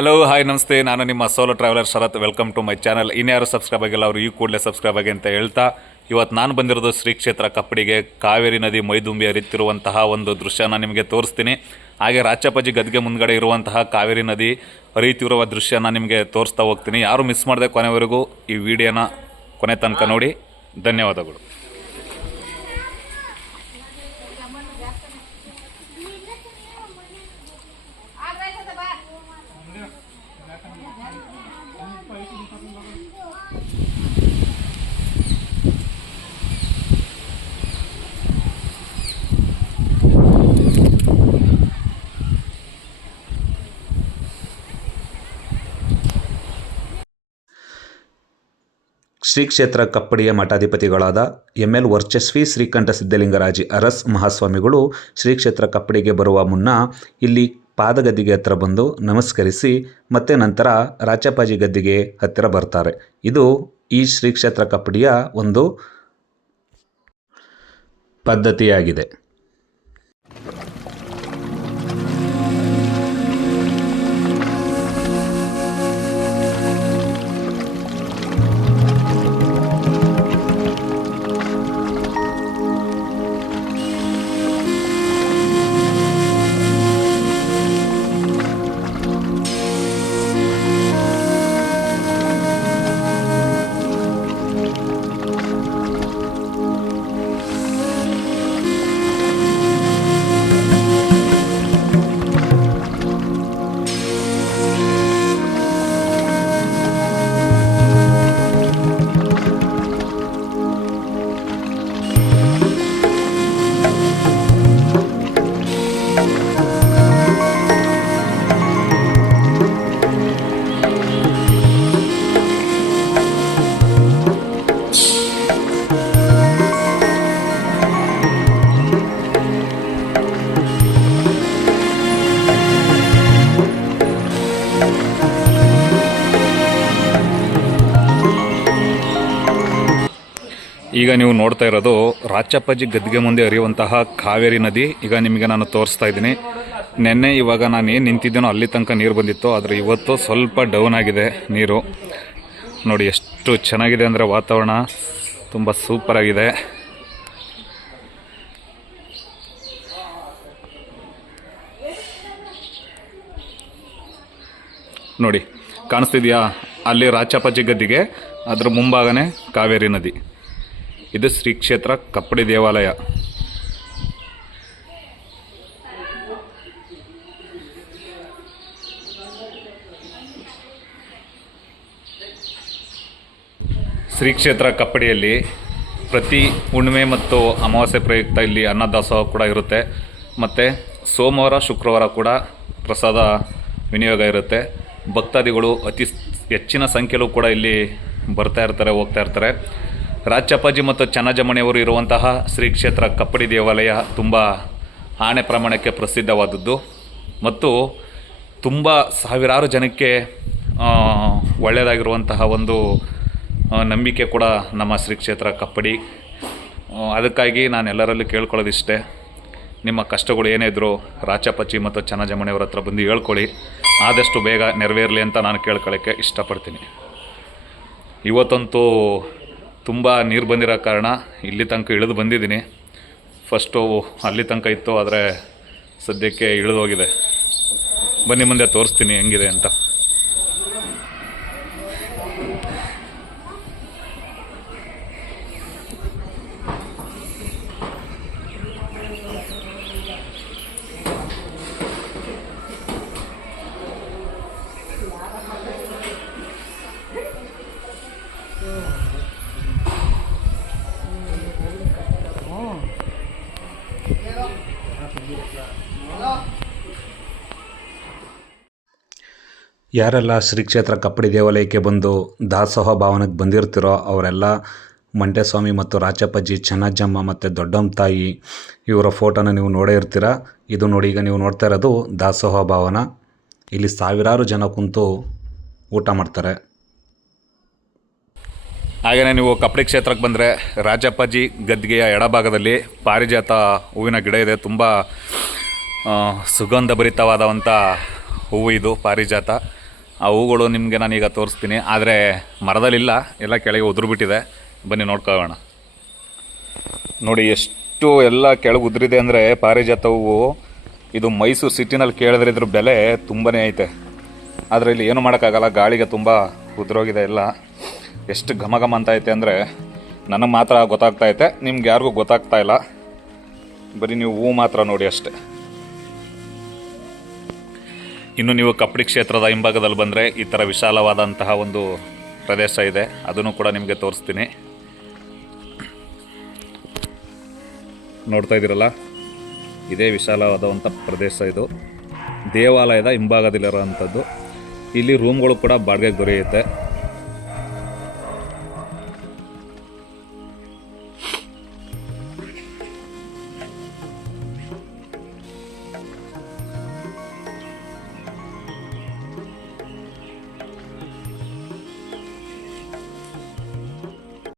Hello hi ನಮಸ್ತೆ, ನಾನು ನಿಮ್ಮ solo traveller Sharath. Welcome to my channel. ಇನ್ಯಾರು ಸಬ್ಸ್ಕ್ರೈಬ್ ಆಗಿಲ್ಲ ಅವರು ಈ ಕೂಡಲೇ ಸಬ್ಸ್ಕ್ರೈಬ್ ಆಗಿ ಅಂತ ಹೇಳ್ತಾ, ಇವತ್ತು ನಾನು ಬಂದಿರೋದು ಶ್ರೀ ಕ್ಷೇತ್ರ ಕಪ್ಪಡಿಗೆ. ಕಾವೇರಿ ನದಿ ಮೈದುಂಬಿ ಹರಿತಿರುವಂತಹ ಒಂದು ದೃಶ್ಯನ ನಿಮಗೆ ತೋರಿಸ್ತೀನಿ. ಹಾಗೆ ರಾಚಪ್ಪಾಜಿ ಗದ್ಗೆ ಮುಂದ್ಗಡೆ ಇರುವಂತಹ ಕಾವೇರಿ ನದಿ ಹರಿಯುತ್ತಿರುವ ದೃಶ್ಯನ ನಿಮಗೆ ತೋರಿಸ್ತಾ ಹೋಗ್ತೀನಿ. ಯಾರು ಮಿಸ್ ಮಾಡದೆ ಕೊನೆವರೆಗೂ ಈ ವಿಡಿಯೋನ ಕೊನೆ ತನಕ ನೋಡಿ. ಧನ್ಯವಾದಗಳು. ಶ್ರೀ ಕ್ಷೇತ್ರ ಕಪ್ಪಡಿಯ ಮಠಾಧಿಪತಿಗಳಾದ ಎಲ್ ವರ್ಚಸ್ವಿ ಶ್ರೀಕಂಠ ಸಿದ್ಧಲಿಂಗರಾಜಿ ಅರಸ್ ಮಹಾಸ್ವಾಮಿಗಳು ಶ್ರೀ ಕ್ಷೇತ್ರ ಕಪ್ಪಡಿಗೆ ಬರುವ ಮುನ್ನ ಇಲ್ಲಿ ಪಾದಗದ್ದಿಗೆ ಹತ್ತಿರ ಬಂದು ನಮಸ್ಕರಿಸಿ ಮತ್ತೆ ನಂತರ ರಾಚಪ್ಪಾಜಿ ಗದ್ದಿಗೆ ಹತ್ತಿರ ಬರ್ತಾರೆ. ಇದು ಈ ಶ್ರೀ ಕ್ಷೇತ್ರ ಕಪ್ಪಡಿಯ ಒಂದು ಪದ್ಧತಿಯಾಗಿದೆ. ಈಗ ನೀವು ನೋಡ್ತಾ ಇರೋದು ರಾಚಪ್ಪಾಜಿ ಗದ್ಗೆ ಮುಂದೆ ಹರಿಯುವಂತಹ ಕಾವೇರಿ ನದಿ. ಈಗ ನಿಮಗೆ ನಾನು ತೋರಿಸ್ತಾ ಇದ್ದೀನಿ. ನೆನ್ನೆ ಇವಾಗ ನಾನು ಏನು ನಿಂತಿದ್ದೇನೋ ಅಲ್ಲಿ ತನಕ ನೀರು ಬಂದಿತ್ತು, ಆದರೆ ಇವತ್ತು ಸ್ವಲ್ಪ ಡೌನ್ ಆಗಿದೆ ನೀರು. ನೋಡಿ ಎಷ್ಟು ಚೆನ್ನಾಗಿದೆ ಅಂದರೆ ವಾತಾವರಣ ತುಂಬ ಸೂಪರ್ ಆಗಿದೆ. ನೋಡಿ ಕಾಣಿಸ್ತಿದೆಯಾ, ಅಲ್ಲಿ ರಾಚಪ್ಪಾಜಿ ಗದ್ದಿಗೆ, ಅದ್ರ ಮುಂಭಾಗನೇ ಕಾವೇರಿ ನದಿ. ಇದು ಶ್ರೀ ಕ್ಷೇತ್ರ ಕಪ್ಪಡಿ ದೇವಾಲಯ. ಶ್ರೀ ಕ್ಷೇತ್ರ ಕಪ್ಪಡಿಯಲ್ಲಿ ಪ್ರತಿ ಹುಣ್ಣಿಮೆ ಮತ್ತು ಅಮಾವಾಸ್ಯೆ ಪ್ರಯುಕ್ತ ಇಲ್ಲಿ ಅನ್ನದಾಸೋಹ ಕೂಡ ಇರುತ್ತೆ. ಮತ್ತು ಸೋಮವಾರ ಶುಕ್ರವಾರ ಕೂಡ ಪ್ರಸಾದ ವಿನಿಯೋಗ ಇರುತ್ತೆ. ಭಕ್ತಾದಿಗಳು ಅತಿ ಹೆಚ್ಚಿನ ಸಂಖ್ಯೆಯಲ್ಲೂ ಕೂಡ ಇಲ್ಲಿ ಬರ್ತಾ ಇರ್ತಾರೆ, ಹೋಗ್ತಾ ಇರ್ತಾರೆ. ರಾಚಪ್ಪಾಜಿ ಮತ್ತು ಚನ್ನಜಮಣಿಯವರು ಇರುವಂತಹ ಶ್ರೀ ಕ್ಷೇತ್ರ ಕಪ್ಪಡಿ ದೇವಾಲಯ ತುಂಬ ಆಣೆ ಪ್ರಮಾಣಕ್ಕೆ ಪ್ರಸಿದ್ಧವಾದದ್ದು ಮತ್ತು ತುಂಬ ಸಾವಿರಾರು ಜನಕ್ಕೆ ಒಳ್ಳೆಯದಾಗಿರುವಂತಹ ಒಂದು ನಂಬಿಕೆ ಕೂಡ ನಮ್ಮ ಶ್ರೀ ಕ್ಷೇತ್ರ ಕಪ್ಪಡಿ. ಅದಕ್ಕಾಗಿ ನಾನು ಎಲ್ಲರಲ್ಲೂ ಕೇಳ್ಕೊಳ್ಳೋದಿಷ್ಟೇ, ನಿಮ್ಮ ಕಷ್ಟಗಳು ಏನೇ ಇದ್ದರೂ ರಾಚಪ್ಪಾಜಿ ಮತ್ತು ಚನ್ನಜಮಣಿಯವರ ಹತ್ರ ಬಂದು ಹೇಳ್ಕೊಳ್ಳಿ, ಆದಷ್ಟು ಬೇಗ ನೆರವೇರಲಿ ಅಂತ ನಾನು ಕೇಳ್ಕೊಳ್ಳೋಕ್ಕೆ ಇಷ್ಟಪಡ್ತೀನಿ. ಇವತ್ತಂತೂ ತುಂಬ ನೀರು ಬಂದಿರೋ ಕಾರಣ ಇಲ್ಲಿ ತನಕ ಇಳಿದು ಬಂದಿದ್ದೀನಿ. ಫಸ್ಟು ಅಲ್ಲಿ ತನಕ ಇತ್ತು, ಆದರೆ ಸದ್ಯಕ್ಕೆ ಇಳಿದು ಹೋಗಿದೆ. ಬನ್ನಿ ಮುಂದೆ ತೋರಿಸ್ತೀನಿ ಹೆಂಗಿದೆ ಅಂತ. ಯಾರೆಲ್ಲ ಶ್ರೀ ಕ್ಷೇತ್ರ ಕಪ್ಪಡಿ ದೇವಾಲಯಕ್ಕೆ ಬಂದು ದಾಸೋಹ ಭಾವನೆಗೆ ಬಂದಿರ್ತಿರೋ ಅವರೆಲ್ಲ ಮಂಟೇಸ್ವಾಮಿ ಮತ್ತು ರಾಚಪ್ಪಾಜಿ, ಚೆನ್ನಜ್ಜಮ್ಮ ಮತ್ತು ದೊಡ್ಡಮ್ಮ ತಾಯಿ ಇವರ ಫೋಟೋನ ನೀವು ನೋಡೇ ಇರ್ತೀರ. ಇದು ನೋಡಿ, ಈಗ ನೀವು ನೋಡ್ತಾ ಇರೋದು ದಾಸೋಹ ಭವನ. ಇಲ್ಲಿ ಸಾವಿರಾರು ಜನ ಕುಂತು ಊಟ ಮಾಡ್ತಾರೆ. ಹಾಗೆಯೇ ನೀವು ಕಪ್ಪಡಿ ಕ್ಷೇತ್ರಕ್ಕೆ ಬಂದರೆ ರಾಚಪ್ಪಾಜಿ ಗದ್ಗೆಯ ಎಡಭಾಗದಲ್ಲಿ ಪಾರಿಜಾತ ಹೂವಿನ ಗಿಡ ಇದೆ. ತುಂಬ ಸುಗಂಧ ಭರಿತವಾದಂಥ ಹೂವು ಇದು ಪಾರಿಜಾತ. ಆ ಹೂಗಳು ನಿಮಗೆ ನಾನೀಗ ತೋರಿಸ್ತೀನಿ. ಆದರೆ ಮರದಲ್ಲಿಲ್ಲ, ಎಲ್ಲ ಕೆಳಗೆ ಉದುರ್ಬಿಟ್ಟಿದೆ. ಬನ್ನಿ ನೋಡ್ಕೊಳ್ಳೋಣ. ನೋಡಿ ಎಷ್ಟು ಎಲ್ಲ ಕೆಳಗೆ ಉದುರಿದೆ ಅಂದರೆ ಪಾರಿಜಾತ ಹೂವು. ಇದು ಮೈಸೂರು ಸಿಟಿನಲ್ಲಿ ಕೇಳಿದ್ರೆ ಇದ್ರ ಬೆಲೆ ತುಂಬಾ ಐತೆ. ಆದರೆ ಇಲ್ಲಿ ಏನು ಮಾಡೋಕ್ಕಾಗಲ್ಲ, ಗಾಳಿಗೆ ತುಂಬ ಉದುರೋಗಿದೆ ಎಲ್ಲ. ಎಷ್ಟು ಘಮ ಘಮ ಅಂತ ಐತೆ ಅಂದರೆ ನನಗೆ ಮಾತ್ರ ಗೊತ್ತಾಗ್ತಾ ಐತೆ, ನಿಮ್ಗೆ ಯಾರಿಗೂ ಗೊತ್ತಾಗ್ತಾ ಇಲ್ಲ. ಬರೀ ನೀವು ಹೂ ಮಾತ್ರ ನೋಡಿ ಅಷ್ಟೆ. ಇನ್ನು ನೀವು ಕಪ್ಪಡಿ ಕ್ಷೇತ್ರದ ಹಿಂಭಾಗದಲ್ಲಿ ಬಂದರೆ ಈ ಥರ ವಿಶಾಲವಾದಂತಹ ಒಂದು ಪ್ರದೇಶ ಇದೆ, ಅದನ್ನು ಕೂಡ ನಿಮಗೆ ತೋರಿಸ್ತೀನಿ. ನೋಡ್ತಾ ಇದ್ದೀರಲ್ಲ, ಇದೇ ವಿಶಾಲವಾದಂಥ ಪ್ರದೇಶ. ಇದು ದೇವಾಲಯದ ಹಿಂಭಾಗದಲ್ಲಿರೋವಂಥದ್ದು. ಇಲ್ಲಿ ರೂಮ್ಗಳು ಕೂಡ ಬಾಡಿಗೆಗೆ ದೊರೆಯುತ್ತೆ.